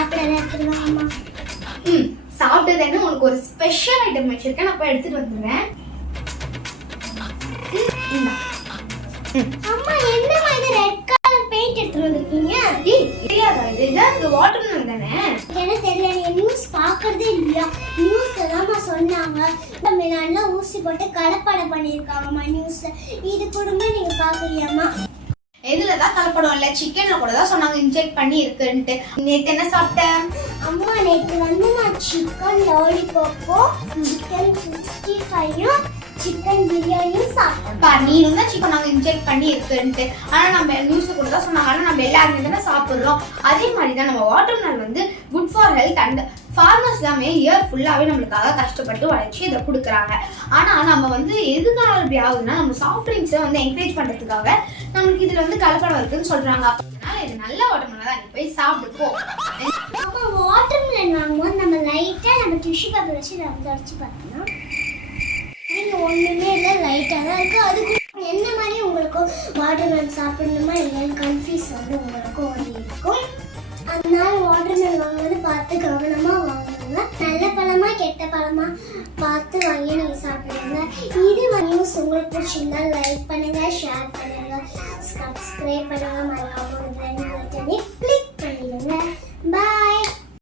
சாப்பிட்டு எடுத்துருவாங்கம்மா ம் உனக்கு ஒரு ஸ்பெஷல் ஐட்டம் வச்சிருக்கேன். நான் போய் எடுத்துட்டு வந்துடுவேன் அம்மா என்னம்மா இது ரெட் கலர் பெயிண்ட் எடுத்துட்டு வந்திருக்கீங்க? ஏய் தெரியாதா இது? இதான் வாட்டர் வாட்டர்மெலன் தானே? எனக்கு தெரியல நீ நியூஸ் பார்க்கறதே இல்லையா? நியூஸ் எல்லாம் சொன்னாங்க. நம்ம நல்லா ஊசி போட்டு கலப்படம் பண்ணியிருக்காங்கம்மா நியூஸ் இது கூடமா நீங்க பாக்கலையாம்மா எதுல தான் கலப்படம் இல்ல சிக்கன்ல கூட தான் சொன்னாங்க இன்ஜெக்ட் பண்ணி இருக்குன்ட்டு. நேத்து என்ன சாப்பிட்டேன்? அம்மா நேற்று வந்து நான் சிக்கன் லாலிபாப்பும் சிக்கன் சிக்ஸ்டி ஃபைவும் சிக்கன் பிரியாணியும் சாப்பிட்டேன் நீனும் தான் சிக்கன் நாங்க இன்ஜெக்ட் பண்ணி இருக்குன்ட்டு. ஆனா நம்ம நியூஸ் கூட தான் சொன்னாங்க. ஆனா நம்ம எல்லாருமே தானே சாப்பிடுறோம். அதே மாதிரி தான் நம்ம வாட்டர்மெலன் வந்து good for health and farmers எல்லாமே இயர் ஃபுல்லாகவே நம்மளுக்காக கஷ்டப்பட்டு உழைச்சி இதை கொடுக்குறாங்க. ஆனால் நம்ம வந்து எதுக்காக இப்படி ஆகுதுன்னா நம்ம சாஃப்ட் ட்ரிங்க்ஸை வந்து என்கரேஜ் பண்ணுறதுக்காக நம்மளுக்கு இதில் வந்து கலப்படம் இருக்குன்னு சொல்கிறாங்க அதனால இது நல்ல உடம்புல தான் நீ போய் சாப்பிடு போ. வாட்டர் மிலன் வாங்கும்போது நம்ம லைட்டாக நம்ம டிஷ்யூ பேப்பர் வச்சு நம்ம தொடச்சி பார்த்தோம்னா நீங்கள் ஒன்றுமே இல்லை லைட்டாக தான் இருக்குது அதுக்கு என்ன மாதிரி உங்களுக்கும் வாட்டர்மெலன் சாப்பிடணுமா இல்லைன்னு கன்ஃபியூஸ் வந்து உங்களுக்கும் வந்து இருக்கும். அதனால வாட்டர்மெலன் வாங்கும்போது பார்த்து கவனம் கெட்ட பார்த்து வாங்கி நீங்கள் சாப்பிடுங்க. இது நியூஸ் உங்களுக்கு பிடிச்சிருந்தா லைக் பண்ணுங்கள் ஷேர் பண்ணுங்கள் சப்ஸ்கிரைப் பண்ணுங்கள்